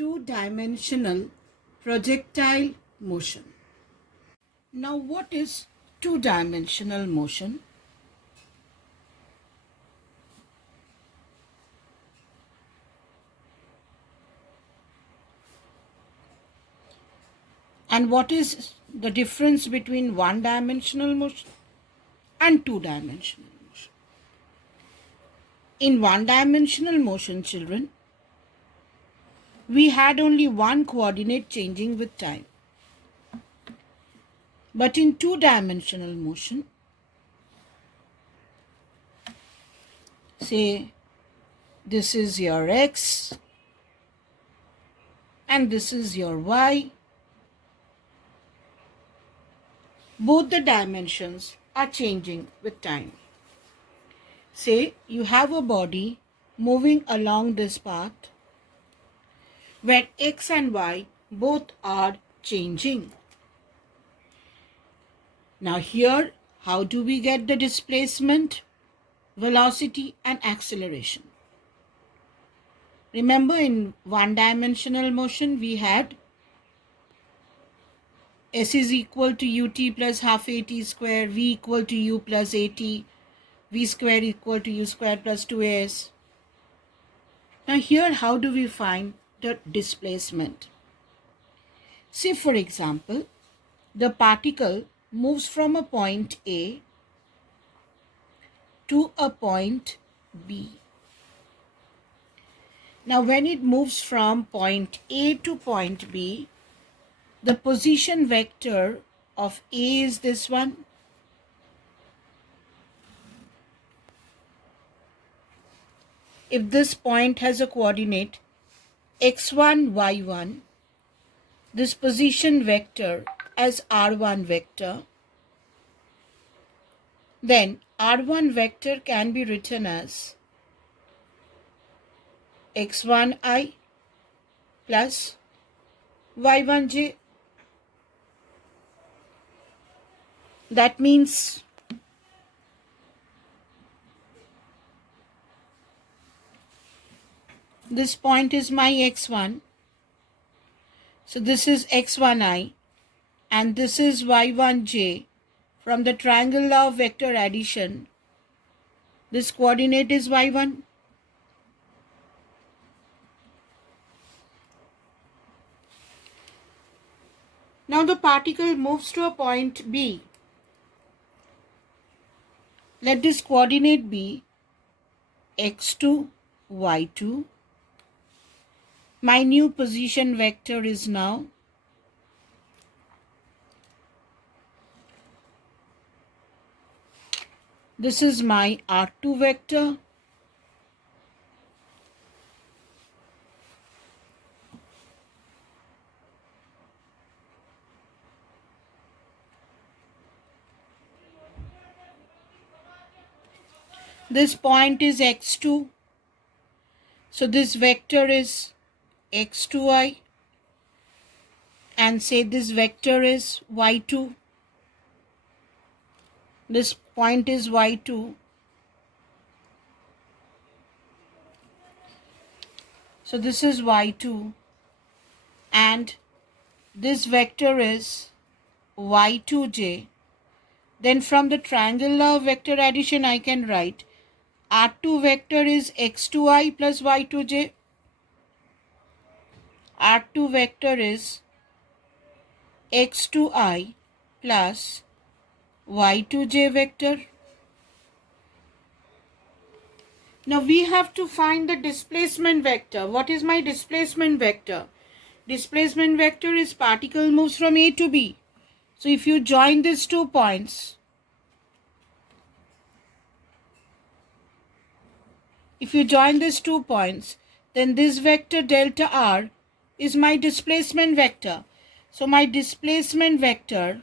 two-dimensional projectile motion. Now, what is two-dimensional motion? And what is the difference between one-dimensional motion and two-dimensional motion? In one-dimensional motion, children, we had only one coordinate changing with time. But in two-dimensional motion, say this is your x and this is your y. Both the dimensions are changing with time. Say you have a body moving along this path where x and y both are changing. Now here, how do we get the displacement, velocity and acceleration? Remember, in one-dimensional motion we had s is equal to ut plus half at square, v equal to u plus at, v square equal to u square plus 2as. Now here, how do we find the displacement? Say for example, the particle moves from a point A to a point B. Now when it moves from point A to point B, the position vector of A is this one. If this point has a coordinate x1, y1, this position vector as r1 vector, then r1 vector can be written as x1i plus y1j. That means this point is my x1. So this is x1i and this is y1j. From the triangle law of vector addition, this coordinate is y1. Now the particle moves to a point B. Let this coordinate be x2, y2. My new position vector is now this is my r2 vector. This point is x2. So this vector is x2i, and say this vector is y2. This point is y2. So this is y2 and this vector is y2j. Then from the triangle law of vector addition I can write r2 vector is x2i plus y2j. R2 vector is x2i plus y2j vector. Now we have to find the displacement vector. What is my displacement vector? Displacement vector is particle moves from A to B. So if you join these 2 points, then this vector delta r is my displacement vector. So my displacement vector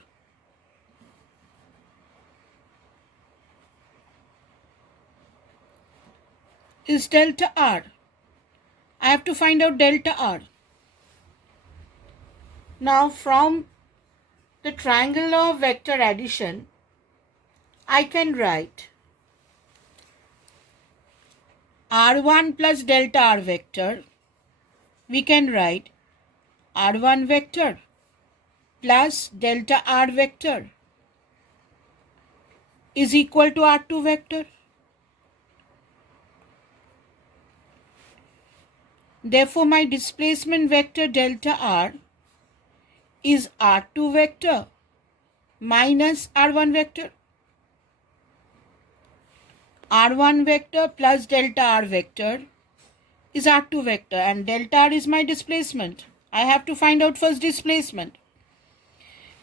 is delta r. I have to find out delta r. Now from the triangle law of vector addition, I can write r1 plus delta r vector we can write r1 vector plus delta r vector is equal to r2 vector. Therefore, my displacement vector delta r is r2 vector minus r1 vector. r1 vector plus delta r vector is r2 vector, and delta r is my displacement. I have to find out first displacement.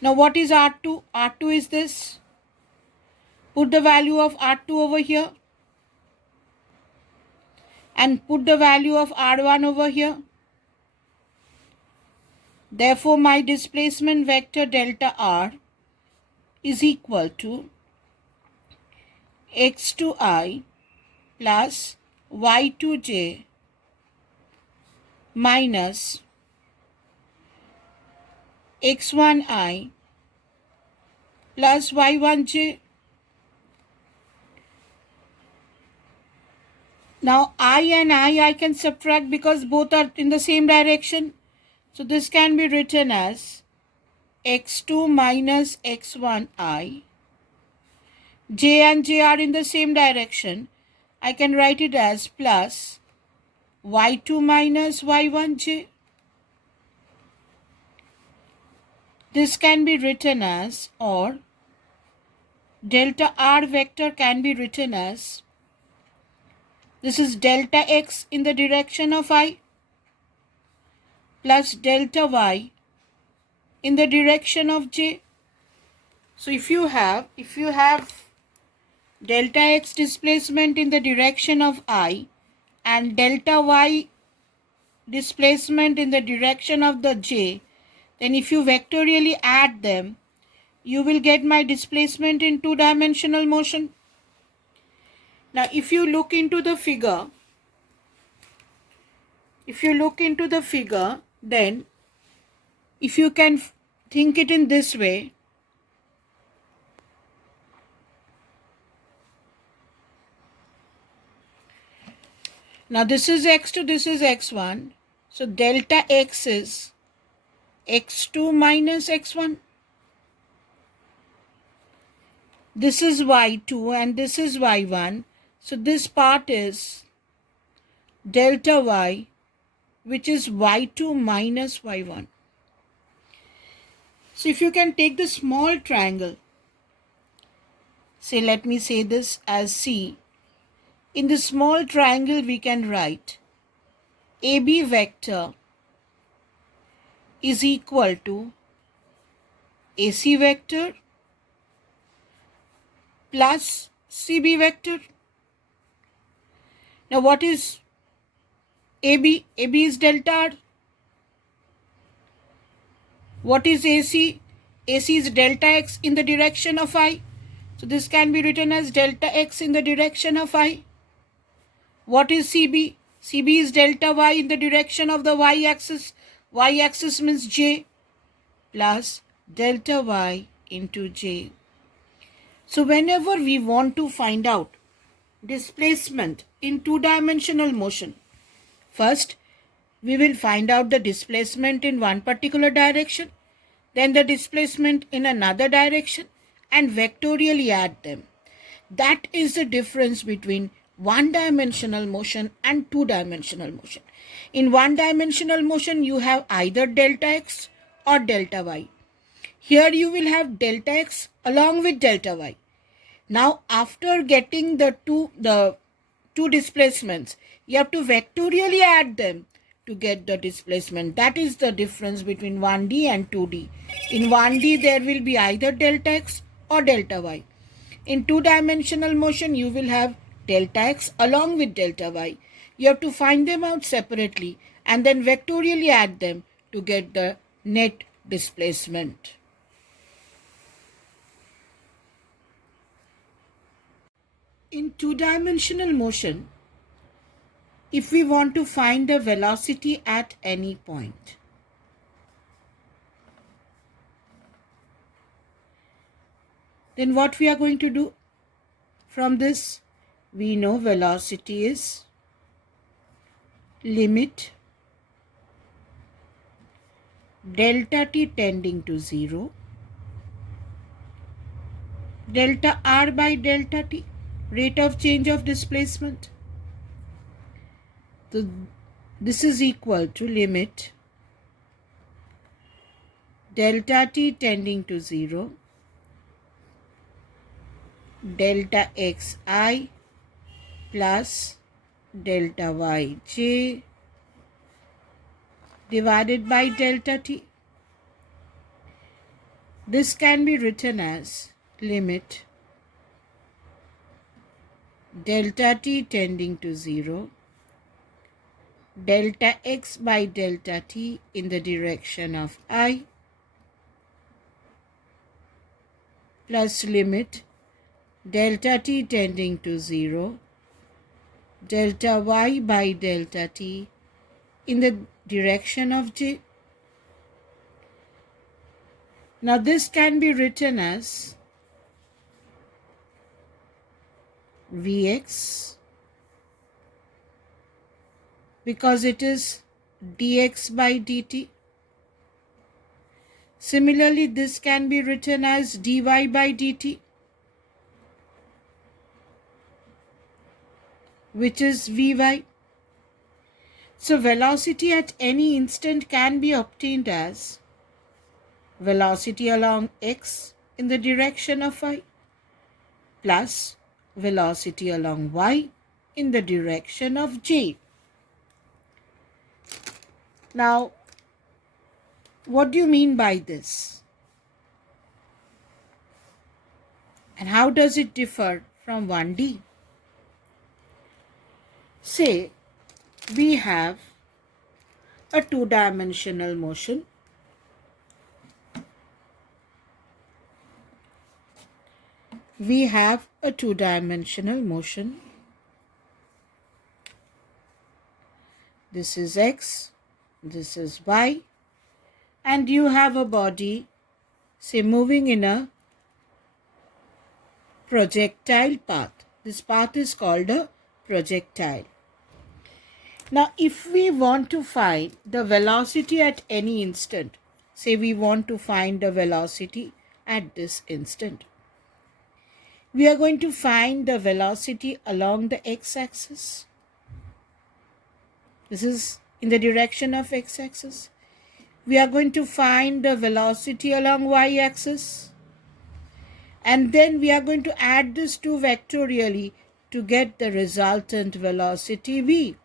Now what is r2? r2 is this. Put the value of r2 over here and put the value of r1 over here. Therefore, my displacement vector delta r is equal to x2i plus y2j minus x1i plus y1j. Now I and I can subtract because both are in the same direction. So this can be written as x2 minus x1i. J and j are in the same direction. I can write it as plus y2 minus y1j. This can be written as, or delta r vector can be written as, this is delta x in the direction of I plus delta y in the direction of j. So if you have delta x displacement in the direction of I and delta y displacement in the direction of the j, then if you vectorially add them, you will get my displacement in two-dimensional motion. Now if you look into the figure, then if you can think it in this way, now this is x2, this is x1, so delta x is x2 minus x1. This is y2 and this is y1, so this part is delta y, which is y2 minus y1. So if you can take the small triangle, say let me say this as C. In the small triangle we can write AB vector is equal to AC vector plus CB vector. Now what is AB? AB is delta R. What is AC? AC is delta x in the direction of I. So this can be written as delta x in the direction of I. What is CB? CB is delta y in the direction of the y-axis. Y-axis means j plus delta y into j. So whenever we want to find out displacement in two-dimensional motion, first we will find out the displacement in one particular direction, then the displacement in another direction, and vectorially add them. That is the difference between one-dimensional motion and two-dimensional motion. In one-dimensional motion, you have either delta x or delta y. Here you will have delta x along with delta y. Now, after getting the two displacements, you have to vectorially add them to get the displacement. That is the difference between 1D and 2D. In 1D, there will be either delta x or delta y. In two-dimensional motion, you will have delta x along with delta y. You have to find them out separately and then vectorially add them to get the net displacement. In two-dimensional motion, if we want to find the velocity at any point, then what we are going to do? From this, we know velocity is limit delta t tending to 0, delta r by delta t, rate of change of displacement. So this is equal to limit delta t tending to 0, delta xi plus delta yj divided by delta t. This can be written as limit delta t tending to 0, delta x by delta t in the direction of I plus limit delta t tending to 0, delta y by delta t in the direction of j. Now this can be written as Vx because it is dx by dt. Similarly, this can be written as dy by dt, which is Vy. So velocity at any instant can be obtained as velocity along x in the direction of y plus velocity along y in the direction of j. Now, what do you mean by this? And how does it differ from 1D? Say, we have a two-dimensional motion. We have a two-dimensional motion. This is x, this is y, and you have a body, say, moving in a projectile path. This path is called a projectile. Now, if we want to find the velocity at any instant, say we want to find the velocity at this instant, we are going to find the velocity along the x-axis. This is in the direction of x-axis. We are going to find the velocity along y-axis. And then we are going to add these two vectorially to get the resultant velocity v.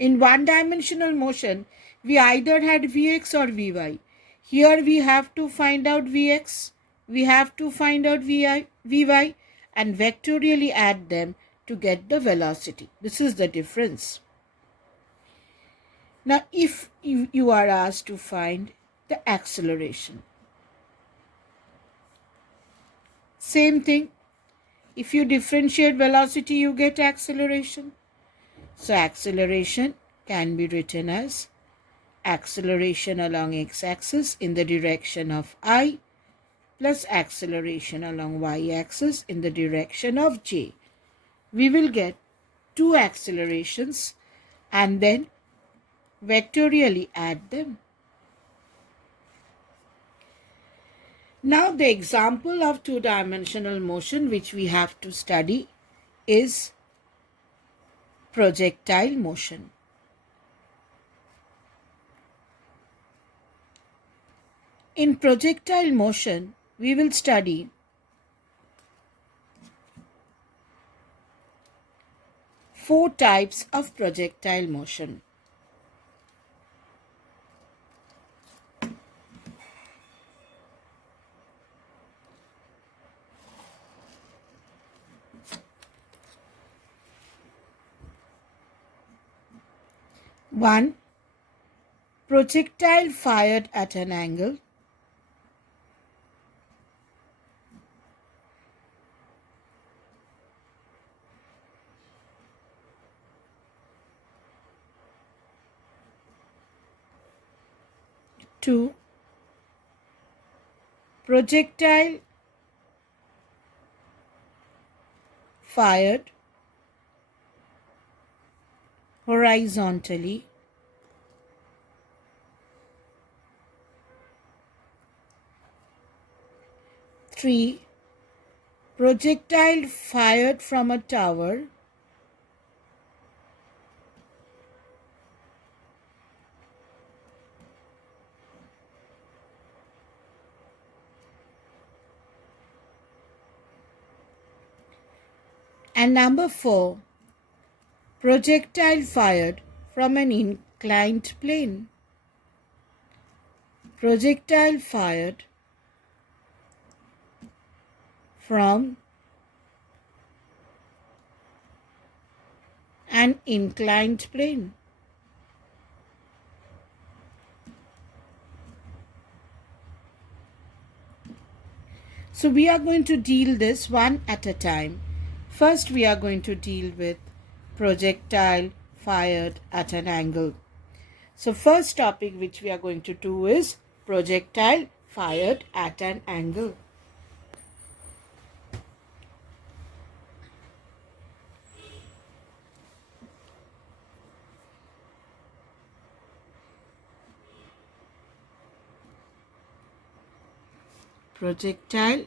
In one-dimensional motion, we either had Vx or Vy. Here we have to find out Vx, we have to find out Vy, and vectorially add them to get the velocity. This is the difference. Now, if you are asked to find the acceleration, same thing. If you differentiate velocity, you get acceleration. So acceleration can be written as acceleration along x-axis in the direction of I plus acceleration along y-axis in the direction of j. We will get two accelerations and then vectorially add them. Now the example of two-dimensional motion which we have to study is projectile motion. In projectile motion, we will study four types of projectile motion. One, projectile fired at an angle. Two, projectile fired horizontally 3. Projectile fired from a tower and number 4. Projectile fired from an inclined plane. Projectile fired from an inclined plane. So we are going to deal this one at a time. First, we are going to deal with projectile fired at an angle. So first topic which we are going to do is projectile fired at an angle. Projectile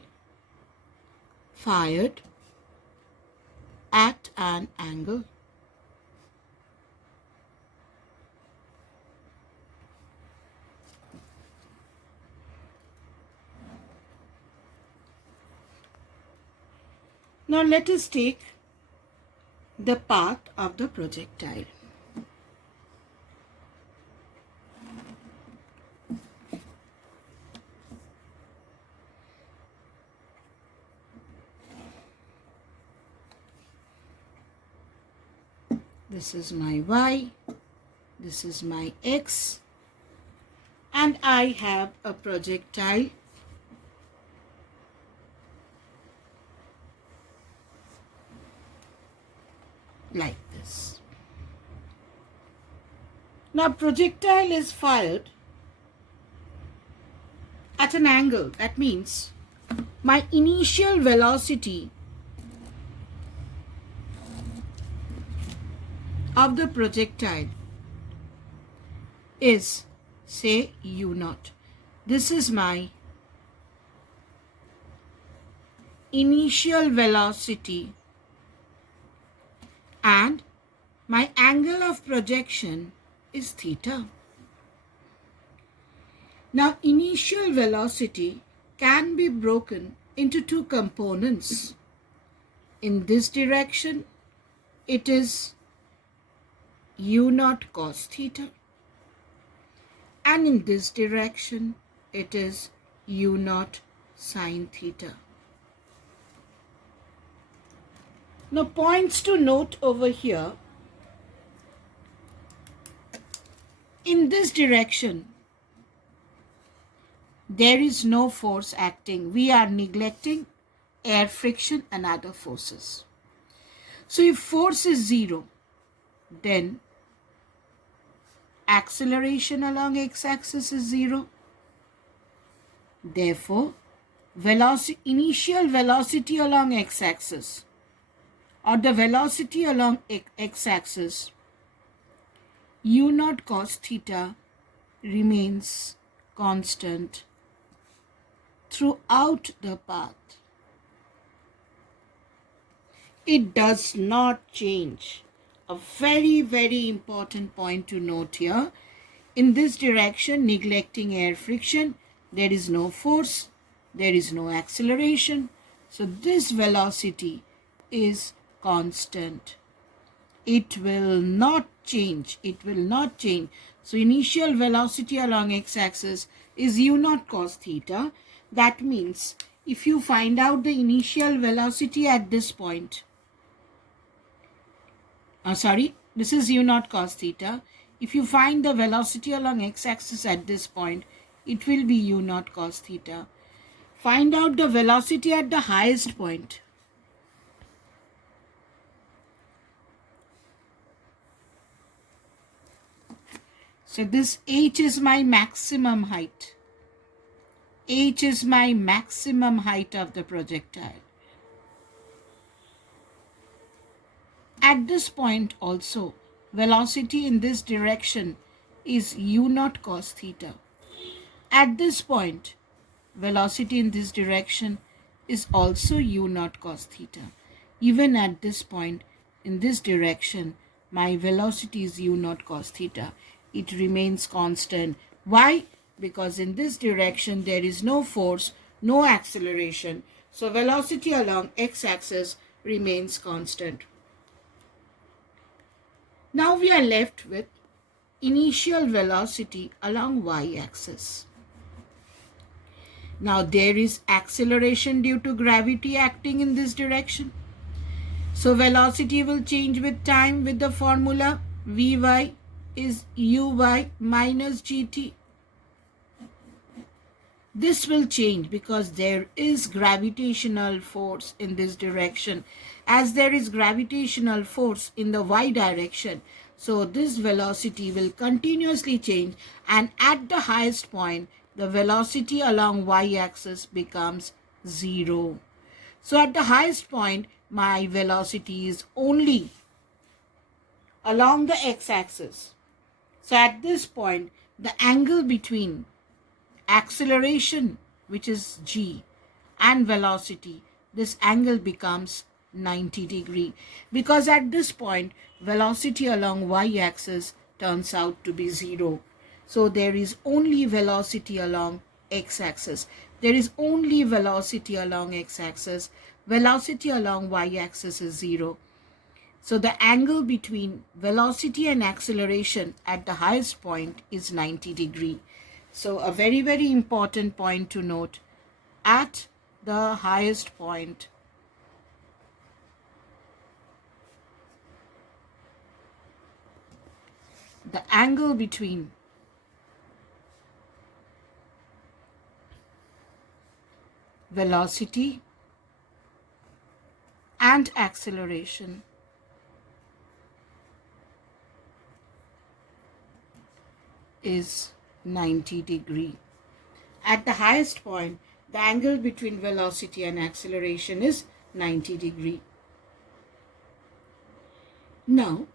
fired at an angle. Now let us take the path of the projectile. This is my y, this is my x, and I have a projectile like this. Now projectile is fired at an angle. That means my initial velocity of the projectile is, say, u0. This is my initial velocity and my angle of projection is theta. Now initial velocity can be broken into two components. In this direction it is u0 cos theta, and in this direction it is u0 sin theta. Now points to note over here. In this direction there is no force acting. We are neglecting air friction and other forces. So if force is 0, then acceleration along x-axis is 0. Therefore, initial velocity along x-axis or the velocity along x-axis u0 cos theta remains constant throughout the path. It does not change. A very, very important point to note here. In this direction, neglecting air friction, there is no force, there is no acceleration. So this velocity is constant. It will not change. It will not change. So initial velocity along x-axis is u0 cos theta. That means if you find out the initial velocity at this point, this is u0 cos theta. If you find the velocity along x-axis at this point, it will be u0 cos theta. Find out the velocity at the highest point. So this h is my maximum height. H is my maximum height of the projectile. At this point also, velocity in this direction is u0 cos theta. At this point, velocity in this direction is also u naught cos theta. Even at this point, in this direction, my velocity is u naught cos theta. It remains constant. Why? Because in this direction, there is no force, no acceleration. So velocity along x-axis remains constant. Now we are left with initial velocity along y-axis. Now there is acceleration due to gravity acting in this direction. So velocity will change with time with the formula Vy is uy minus gt. This will change because there is gravitational force in this direction. As there is gravitational force in the y direction, so this velocity will continuously change, and at the highest point, the velocity along y-axis becomes 0. So at the highest point, my velocity is only along the x-axis. So at this point, the angle between acceleration, which is g, and velocity, this angle becomes 90 degree, because at this point velocity along y-axis turns out to be 0. So there is only velocity along x-axis. There is only velocity along x-axis. Velocity along y-axis is 0. So the angle between velocity and acceleration at the highest point is 90 degree. So a very, very important point to note: at the highest point, the angle between velocity and acceleration is 90 degree. At the highest point, the angle between velocity and acceleration is 90 degree. Now,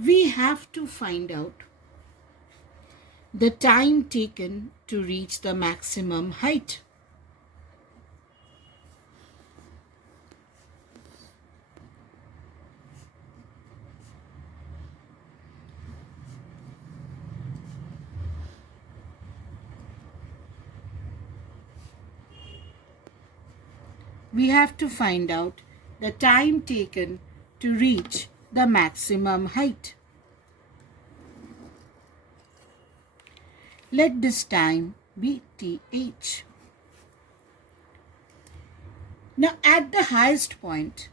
we have to find out the time taken to reach the maximum height. We have to find out the time taken to reach the maximum height. Let this time be th. Now at the highest point,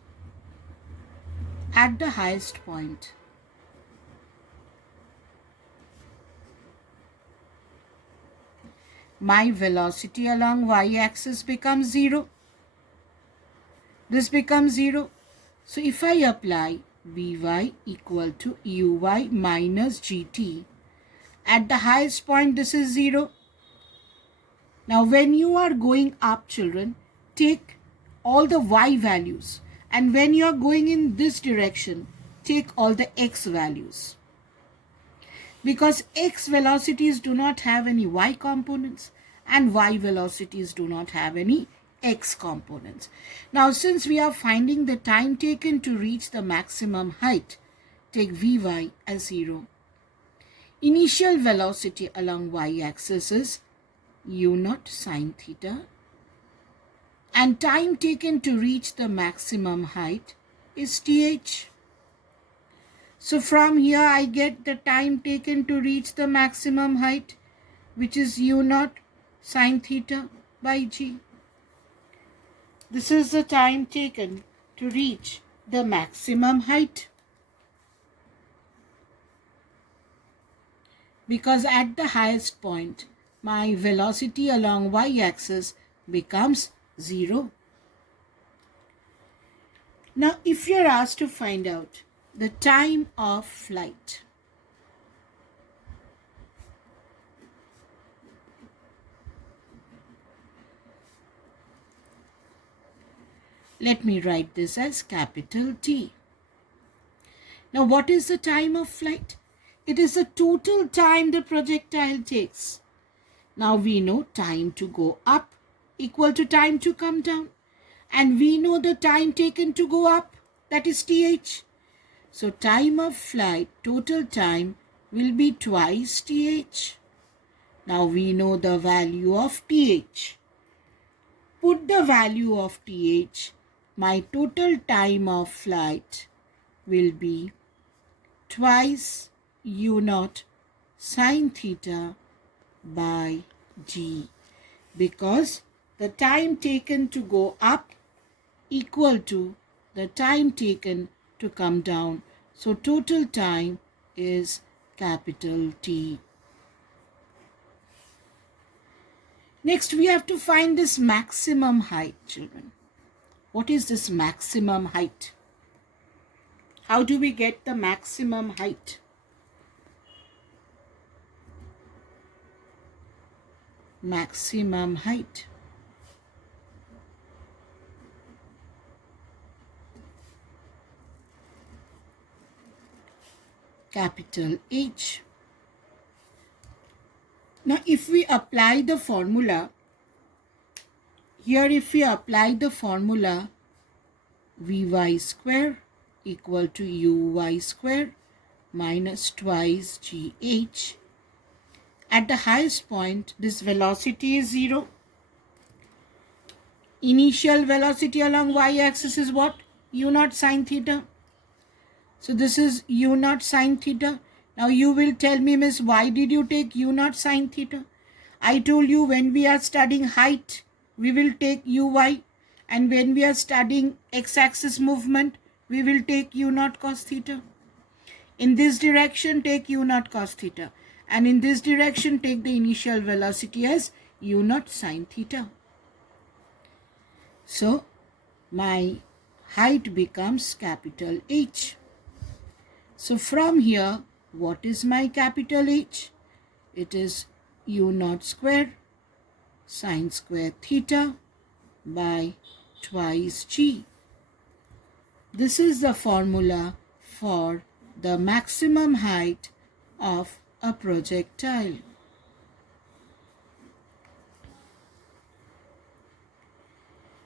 my velocity along y-axis becomes 0. This becomes 0. So if I apply Vy equal to uy minus gt, at the highest point this is 0. Now when you are going up, children, take all the y values, and when you are going in this direction, take all the x values. Because x velocities do not have any y components and y velocities do not have any x components. Now since we are finding the time taken to reach the maximum height, take Vy as 0. Initial velocity along y-axis is u naught sine theta, and time taken to reach the maximum height is th. So from here I get the time taken to reach the maximum height, which is u naught sine theta by g. This is the time taken to reach the maximum height. Because at the highest point, my velocity along y-axis becomes 0. Now, if you are asked to find out the time of flight, let me write this as capital T. Now, what is the time of flight? It is the total time the projectile takes. Now we know time to go up equal to time to come down. And we know the time taken to go up, that is th. So time of flight, total time, will be twice th. Now we know the value of th. Put the value of th. My total time of flight will be twice u naught sine theta by g, because the time taken to go up equal to the time taken to come down. So total time is capital T. Next, we have to find this maximum height, children. What is this maximum height? How do we get the maximum height? Maximum height. Capital H. Now, if we apply the formula, here if we apply the formula Vy square equal to Uy square minus twice GH, at the highest point, this velocity is 0. Initial velocity along y-axis is what? U naught sine theta. So this is u naught sine theta. Now you will tell me, Miss, why did you take u naught sine theta? I told you when we are studying height, we will take uy. And when we are studying x-axis movement, we will take u naught cos theta. In this direction, take u naught cos theta. And in this direction, take the initial velocity as u naught sine theta. So, my height becomes capital H. So, from here, what is my capital H? It is u naught square sine square theta by twice g. This is the formula for the maximum height of a projectile.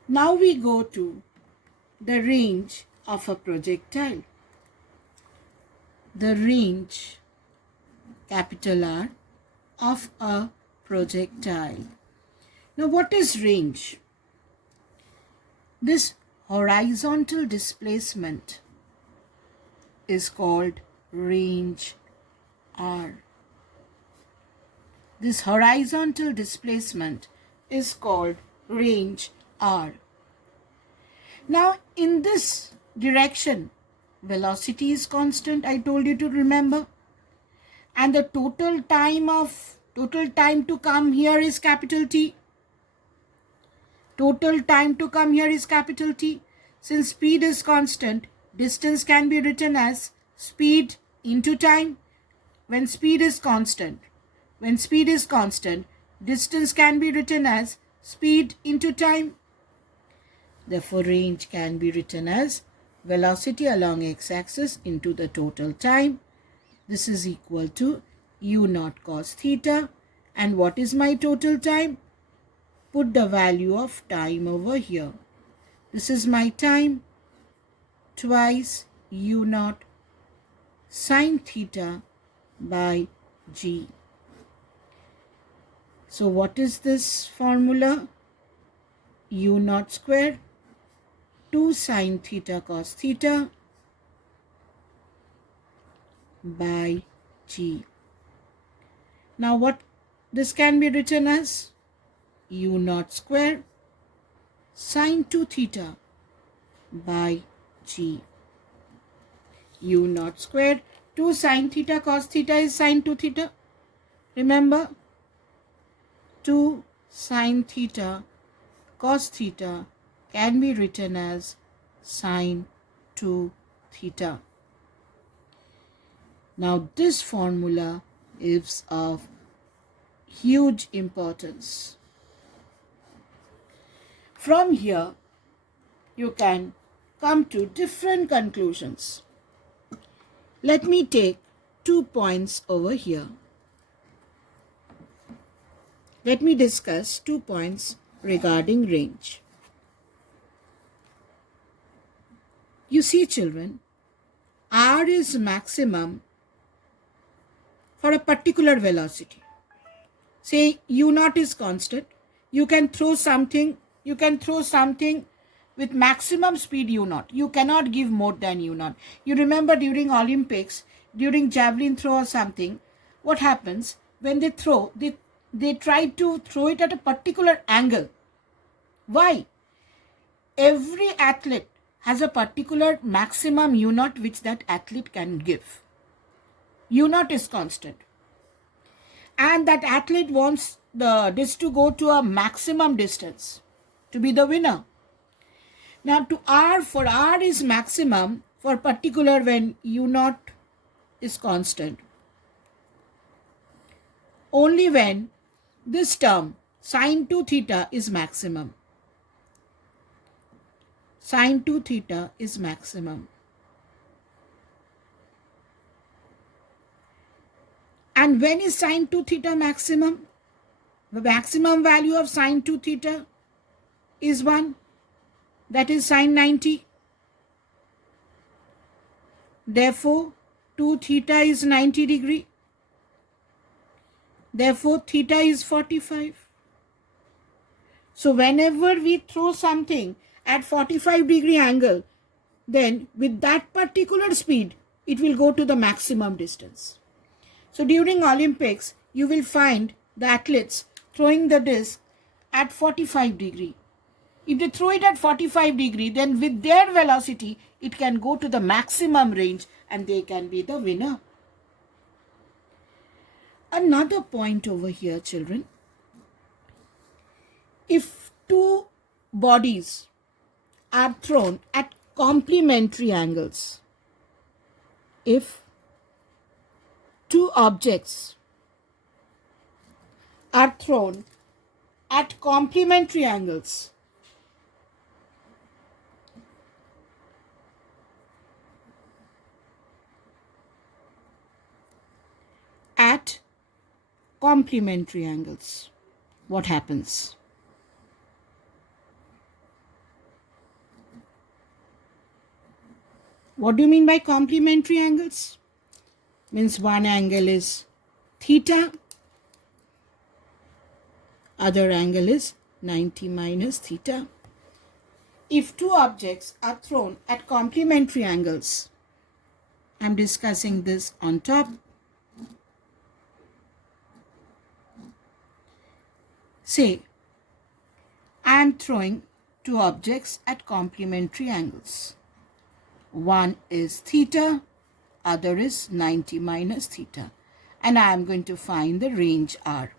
Now we go to the range of a projectile. The range, capital R, of a projectile. Now what is range? This horizontal displacement is called range R. This horizontal displacement is called range R. Now in this direction, velocity is constant, I told you to remember. And the total time to come here is capital T. Total time to come here is capital T. Since speed is constant, distance can be written as speed into time. When speed is constant, distance can be written as speed into time. Therefore, range can be written as velocity along x-axis into the total time. This is equal to u naught cos theta. And what is my total time? Put the value of time over here. This is my time, twice u naught sine theta by g. So what is this formula? U naught square 2 sine theta cos theta by g. Now what this can be written as? U naught square sine 2 theta by g. U naught square 2 sine theta cos theta is sine 2 theta. Remember, 2 sine theta cos theta can be written as sine 2 theta. Now this formula is of huge importance. From here, you can come to different conclusions. Let me take 2 points over here. Let me discuss 2 points regarding range. You see, children, r is maximum for a particular velocity. Say u naught is constant. You can throw something with maximum speed u naught. You cannot give more than u naught. You remember during Olympics, during javelin throw or something, what happens when they throw, they try to throw it at a particular angle. Why? Every athlete has a particular maximum u naught which that athlete can give. U naught is constant. And that athlete wants the disc to go to a maximum distance to be the winner. Now for r is maximum for particular when u naught is constant. Only when this term sine 2 theta is maximum. Sine 2 theta is maximum. And when is sine 2 theta maximum? The maximum value of sine 2 theta is 1. That is sine 90. Therefore, 2 theta is 90 degree. Therefore, theta is 45. So, whenever we throw something at 45 degree angle, then with that particular speed, it will go to the maximum distance. So, during Olympics, you will find the athletes throwing the disc at 45 degree. If they throw it at 45 degree, then with their velocity, it can go to the maximum range and they can be the winner. Another point over here, children. If two bodies are thrown at complementary angles, if two objects are thrown at complementary angles, what happens? What do you mean by complementary angles? Means one angle is theta, other angle is 90 minus theta. If two objects are thrown at complementary angles, I'm discussing this on top. Say, I am throwing two objects at complementary angles. One is theta, other is 90 minus theta. And I am going to find the range r.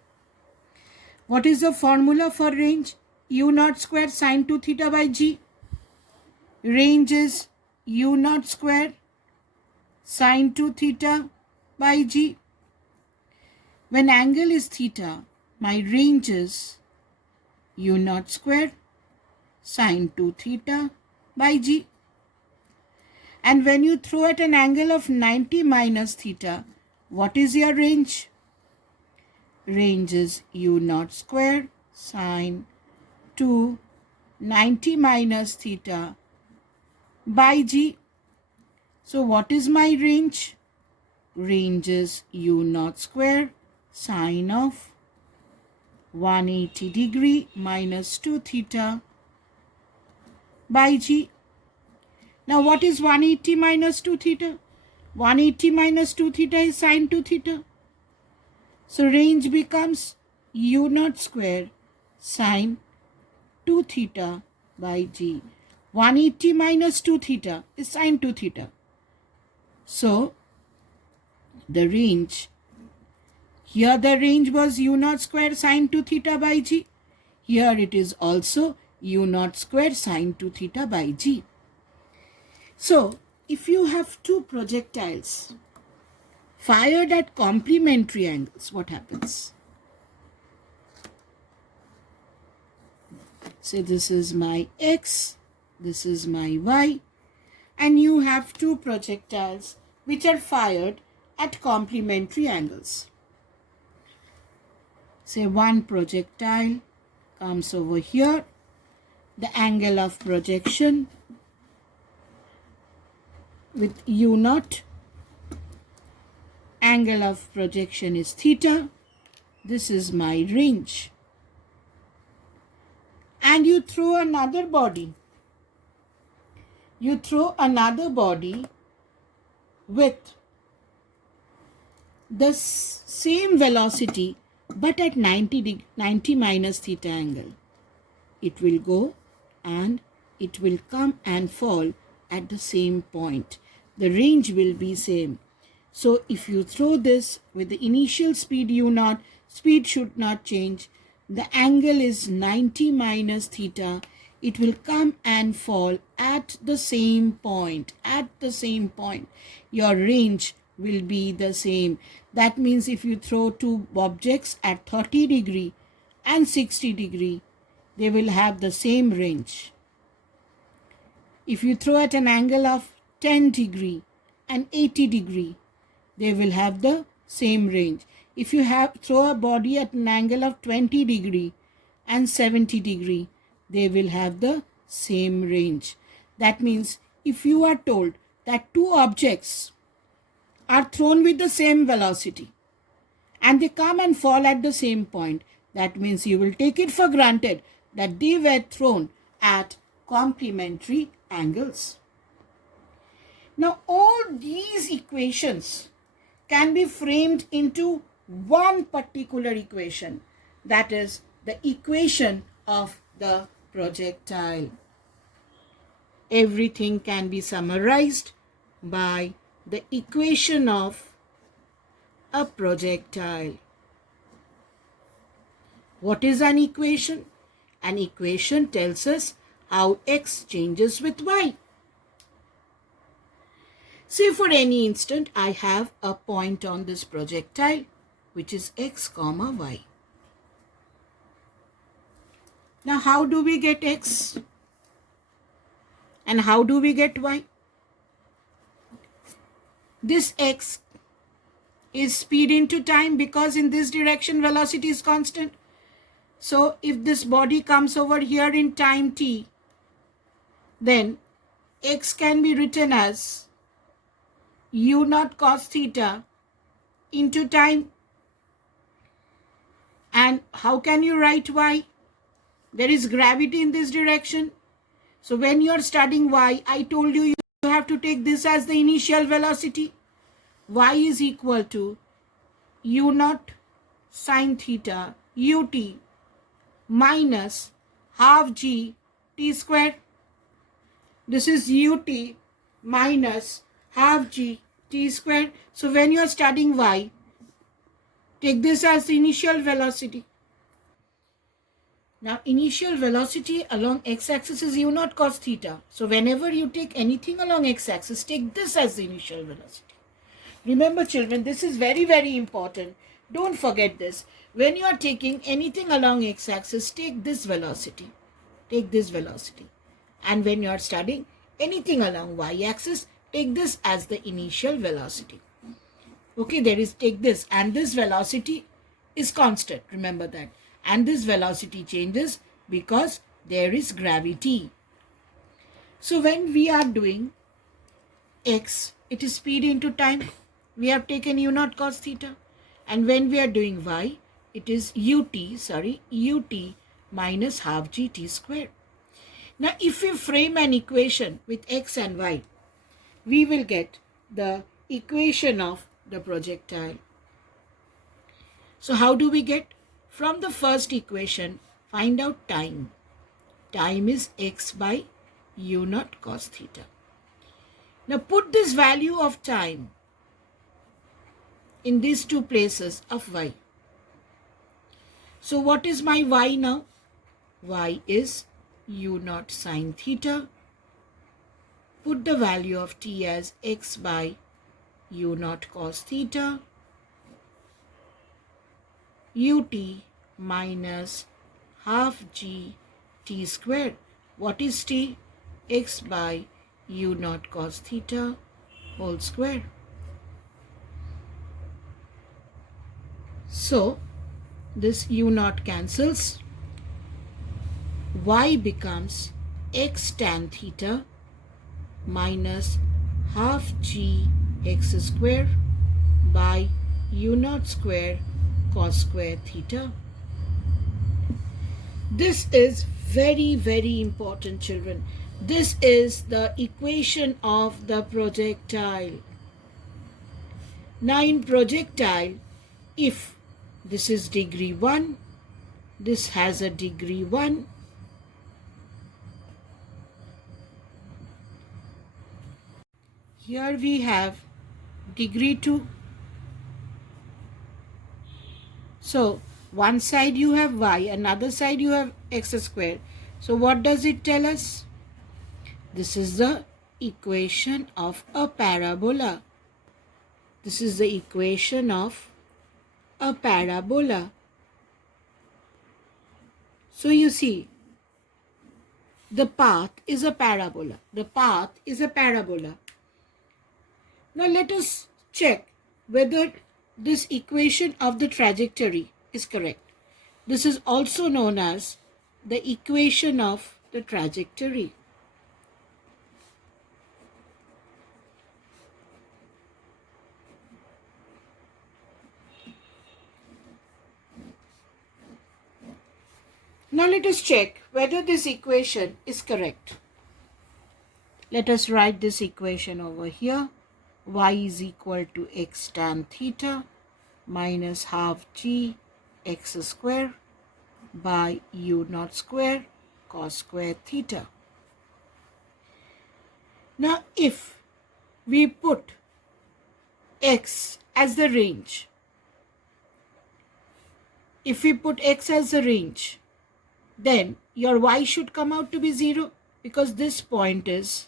What is the formula for range? U naught square sine 2 theta by g. Range is u naught square sine 2 theta by g. When angle is theta, my range is u naught square sine 2 theta by g. And when you throw at an angle of 90 minus theta, what is your range? Range is u naught square sine 2 90 minus theta by g. So what is my range? Range is u naught square sine of 180 degree minus 2 theta by g. Now what is 180 minus 2 theta? 180 minus 2 theta is sine 2 theta. So range becomes u naught square sine 2 theta by g. 180 minus 2 theta is sine 2 theta. So the range, here the range was u naught square sine 2 theta by g. Here it is also u naught square sine 2 theta by g. So if you have two projectiles fired at complementary angles, what happens? Say this is my x, this is my y, and you have two projectiles which are fired at complementary angles. Say one projectile comes over here. The angle of projection with u naught. Angle of projection is theta. This is my range. And you throw another body. You throw another body with the same velocity but at 90 minus theta angle. It will go and it will come and fall at the same point. The range will be same. So if you throw this with the initial speed u naught, speed should not change. The angle is 90 minus theta. It will come and fall at the same point. At the same point. Your range will be the same. That means if you throw two objects at 30 degree and 60 degree, they will have the same range. If you throw at an angle of 10 degree and 80 degree, they will have the same range. If you throw a body at an angle of 20 degree and 70 degree, they will have the same range. That means if you are told that two objects are thrown with the same velocity and they come and fall at the same point, that means you will take it for granted that they were thrown at complementary angles. Now all these equations can be framed into one particular equation, that is the equation of the projectile. Everything can be summarized by the equation of a projectile. What is an equation? An equation tells us how x changes with y. Say for any instant I have a point on this projectile which is x comma y. Now how do we get x? And how do we get y? This x is speed into time because in this direction velocity is constant. So if this body comes over here in time t, then x can be written as u naught cos theta into time. And how can you write y? There is gravity in this direction. So when you are studying y, I told you you have to take this as the initial velocity. Y is equal to u naught sine theta ut minus half g t square. This is ut minus half g t square. So when you are studying y, take this as the initial velocity. Now initial velocity along x-axis is u naught cos theta. So whenever you take anything along x-axis, take this as the initial velocity. Remember children, this is very, very important. Don't forget this. When you are taking anything along x-axis, take this velocity. Take this velocity. And when you are studying anything along y-axis, take this as the initial velocity. Okay, take this, and this velocity is constant. Remember that. And this velocity changes because there is gravity. So when we are doing x, it is speed into time. We have taken u naught cos theta. And when we are doing y, it is ut minus half gt square. Now if we frame an equation with x and y, we will get the equation of the projectile. So how do we get? From the first equation, find out time. Time is x by u naught cos theta. Now put this value of time in these two places of y. So what is my y now? Y is u naught sine theta. Put the value of t as x by u naught cos theta. Ut minus half g t square. What is t? X by u naught cos theta whole square. So this u naught cancels. y becomes x tan theta minus half g x square by u naught square cos square theta. This is very, very important, children. This is the equation of the projectile. Now in projectile, if this is degree 1, this has a degree 1. Here we have degree 2. So one side you have y, another side you have x square. So what does it tell us? This is the equation of a parabola. This is the equation of a parabola. So you see, the path is a parabola. The path is a parabola. Now let us check whether this equation of the trajectory is correct. This is also known as the equation of the trajectory. Now let us check whether this equation is correct. Let us write this equation over here. Y is equal to x tan theta minus half g x square by u naught square cos square theta. Now if we put x as the range, then your y should come out to be 0, because this point is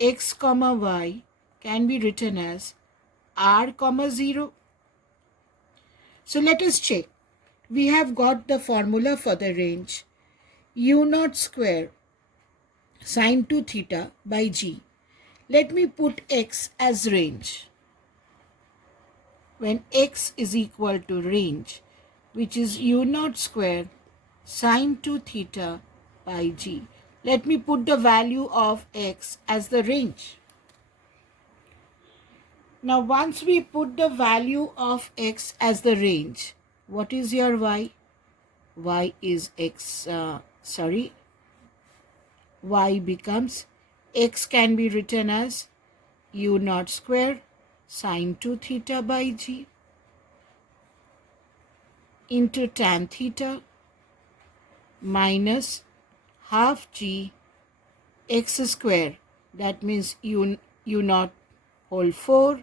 x comma y can be written as r comma 0. So let us check. We have got the formula for the range, u naught square sine 2 theta by g. Let me put x as range. When x is equal to range, which is u naught square sine 2 theta by g. Let me put the value of x as the range. Now once we put the value of x as the range, what is your y? Y is y becomes, x can be written as u naught square sine 2 theta by g into tan theta minus half g x square, that means u naught whole 4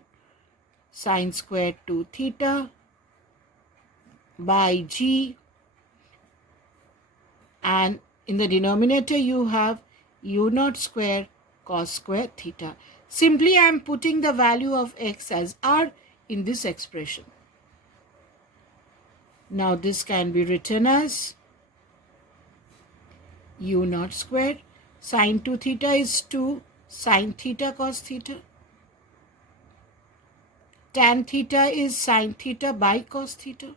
sine square 2 theta by g, and in the denominator you have u naught square cos square theta. Simply I am putting the value of x as r in this expression. Now this can be written as u naught square sine 2 theta is 2 sine theta cos theta. Tan theta is sine theta by cos theta.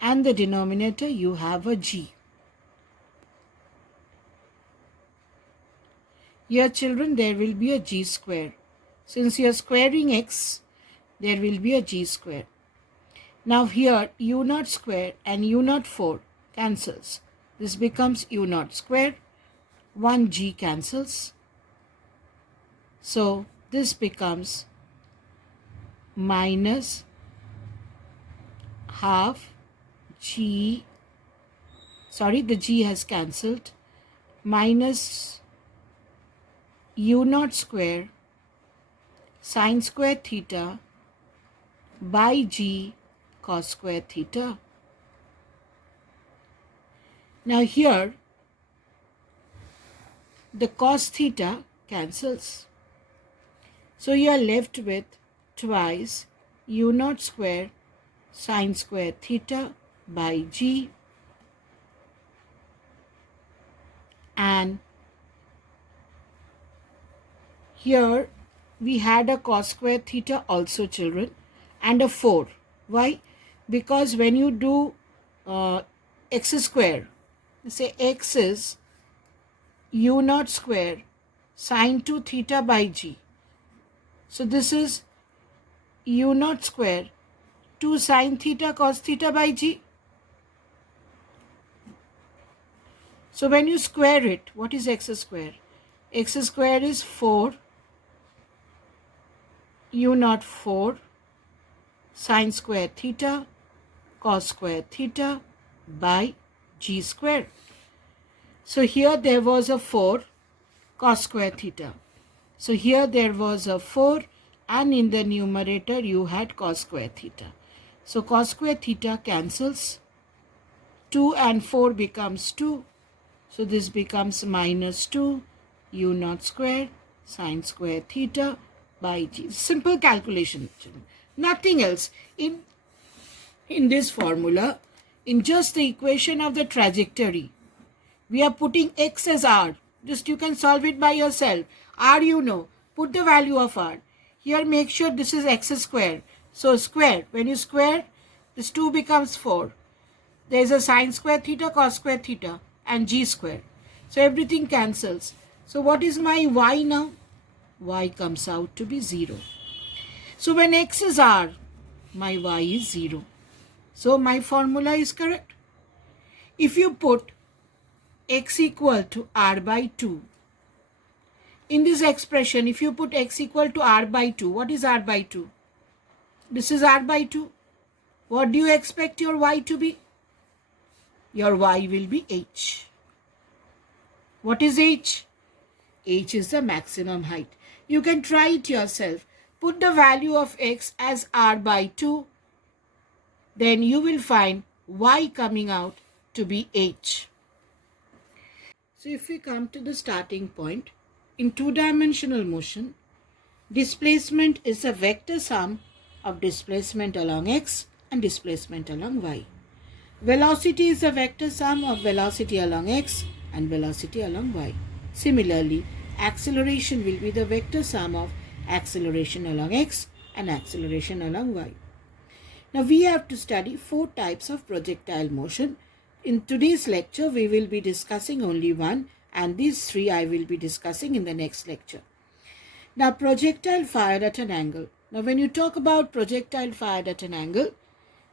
And the denominator you have a g. Here children, there will be a g square. Since you are squaring x, there will be a g square. Now here u naught square and u naught 4 cancels. This becomes u naught square. 1 g cancels. So this becomes minus half g, the g has cancelled, minus u naught square sine square theta by g cos square theta. Now here the cos theta cancels. So you are left with twice u naught square sine square theta by g, and here we had a cos square theta also children, and a 4. Why? Because when you do x square. Say x is u naught square sine 2 theta by g. So this is u naught square 2 sine theta cos theta by g. So when you square it, what is x square? X square is 4 u naught 4 sine square theta cos square theta by g square. So here there was a 4 cos square theta. So here there was a 4 and in the numerator you had cos square theta. So cos square theta cancels. 2 and 4 becomes 2. So this becomes minus 2 u naught square sine square theta by g. Simple calculation. Nothing else. In this formula, in just the equation of the trajectory, we are putting x as r. Just you can solve it by yourself. R you know. Put the value of r. Here make sure this is x square. So square. When you square, this 2 becomes 4. There is a sine square theta, cos square theta and g square. So everything cancels. So what is my y now? Y comes out to be 0. So when x is r, my y is 0. So my formula is correct. If you put x equal to r by 2, in this expression, if you put x equal to r by 2, what is r by 2? This is r by 2. What do you expect your y to be? Your y will be h. What is h? H is the maximum height. You can try it yourself. Put the value of x as r by 2. Then you will find y coming out to be h. So if we come to the starting point, in two-dimensional motion, displacement is a vector sum of displacement along x and displacement along y. Velocity is a vector sum of velocity along x and velocity along y. Similarly, acceleration will be the vector sum of acceleration along x and acceleration along y. Now we have to study 4 types of projectile motion. In today's lecture, we will be discussing only one, and these 3 I will be discussing in the next lecture. Now projectile fired at an angle. Now when you talk about projectile fired at an angle,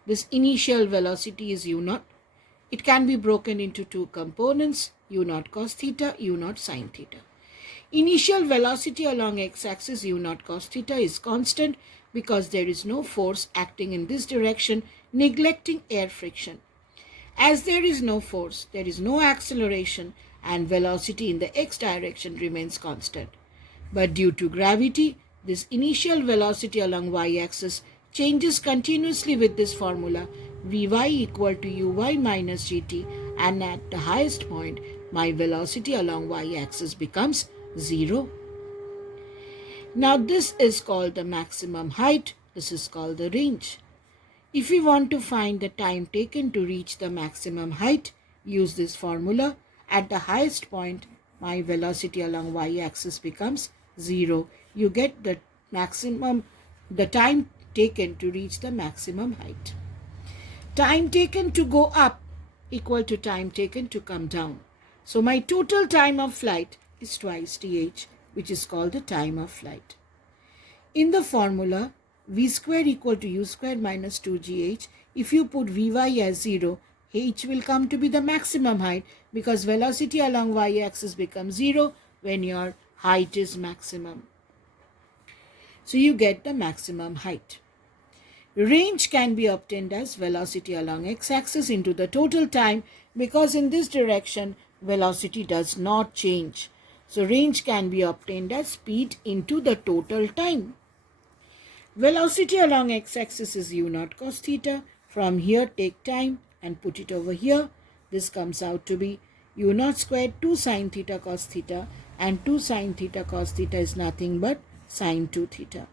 this initial velocity is u naught. It can be broken into 2 components, u naught cos theta, u naught sin theta. Initial velocity along x-axis u naught cos theta is constant because there is no force acting in this direction, neglecting air friction. As there is no force, there is no acceleration and velocity in the x direction remains constant. But due to gravity, this initial velocity along y-axis changes continuously with this formula Vy equal to Uy minus Gt, and at the highest point, my velocity along y-axis becomes 0. Now this is called the maximum height. This is called the range. If we want to find the time taken to reach the maximum height, use this formula. At the highest point, my velocity along y-axis becomes 0. You get the time taken to reach the maximum height. Time taken to go up equal to time taken to come down. So my total time of flight is twice th, which is called the time of flight. In the formula, v square equal to u square minus 2gh, if you put vy as 0, h will come to be the maximum height because velocity along y-axis becomes 0 when your height is maximum. So you get the maximum height. Range can be obtained as velocity along x-axis into the total time because in this direction, velocity does not change. So range can be obtained as speed into the total time. Velocity along x-axis is u naught cos theta. From here, take time and put it over here. This comes out to be u naught squared 2 sine theta cos theta, and 2 sine theta cos theta is nothing but sine 2 theta.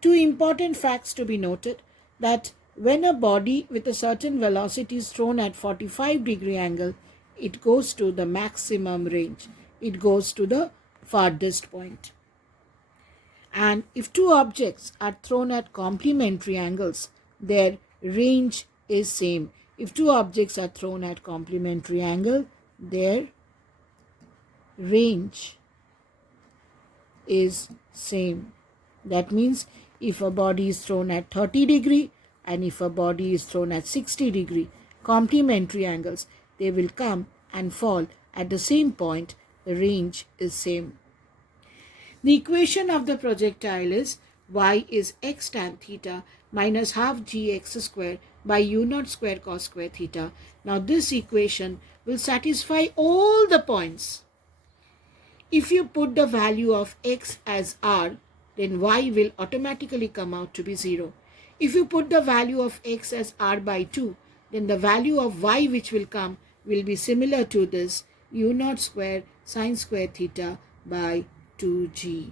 2 important facts to be noted: that when a body with a certain velocity is thrown at 45-degree angle, it goes to the maximum range. It goes to the farthest point. And if 2 objects are thrown at complementary angles, their range is same. If two objects are thrown at complementary angle, their range is same. That means if a body is thrown at 30 degree and if a body is thrown at 60 degree, complementary angles, they will come and fall at the same point. The range is same. The equation of the projectile is y is x tan theta minus half gx square by u0 square cos square theta. Now this equation will satisfy all the points. If you put the value of x as r, then y will automatically come out to be 0. If you put the value of x as r by 2, then the value of y which will come will be similar to this u0 square sine square theta by 2g.